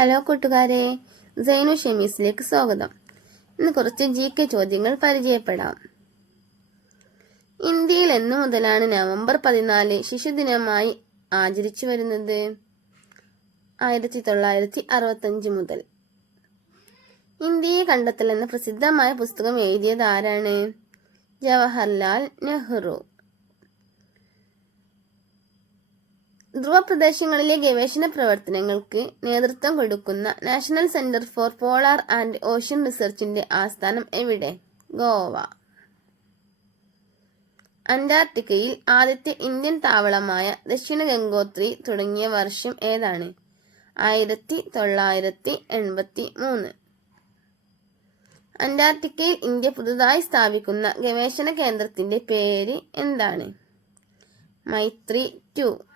Hello കൂട്ടുകാരെ, സൈനു ഷെമീസിലേക്ക് സ്വാഗതം. ഇന്ന് കുറച്ച് GK ചോദ്യങ്ങൾ പരിചയപ്പെടാം. ഇന്ത്യയിൽ എന്നു മുതലാണ് നവംബർ 14 ശിശുദിനമായി ആചരിച്ചു വരുന്നത്? 1965 മുതൽ. ഇന്ത്യയെ കണ്ടെത്തൽ എന്ന പ്രസിദ്ധമായ പുസ്തകം എഴുതിയത് ആരാണ്? ജവഹർലാൽ നെഹ്റു. ധ്രുവപ്രദേശങ്ങളിലെ ഗവേഷണ പ്രവർത്തനങ്ങൾക്ക് നേതൃത്വം കൊടുക്കുന്ന national centre for polar and ocean റിസർച്ചിന്റെ ആസ്ഥാനം എവിടെ? ഗോവ. അന്റാർട്ടിക്കയിൽ ആദ്യത്തെ ഇന്ത്യൻ താവളമായ ദക്ഷിണ ഗംഗോത്രി തുടങ്ങിയ വർഷം ഏതാണ്? 1983. അന്റാർട്ടിക്കയിൽ ഇന്ത്യ പുതുതായി സ്ഥാപിക്കുന്ന ഗവേഷണ കേന്ദ്രത്തിന്റെ പേര് എന്താണ്? മൈത്രി 2.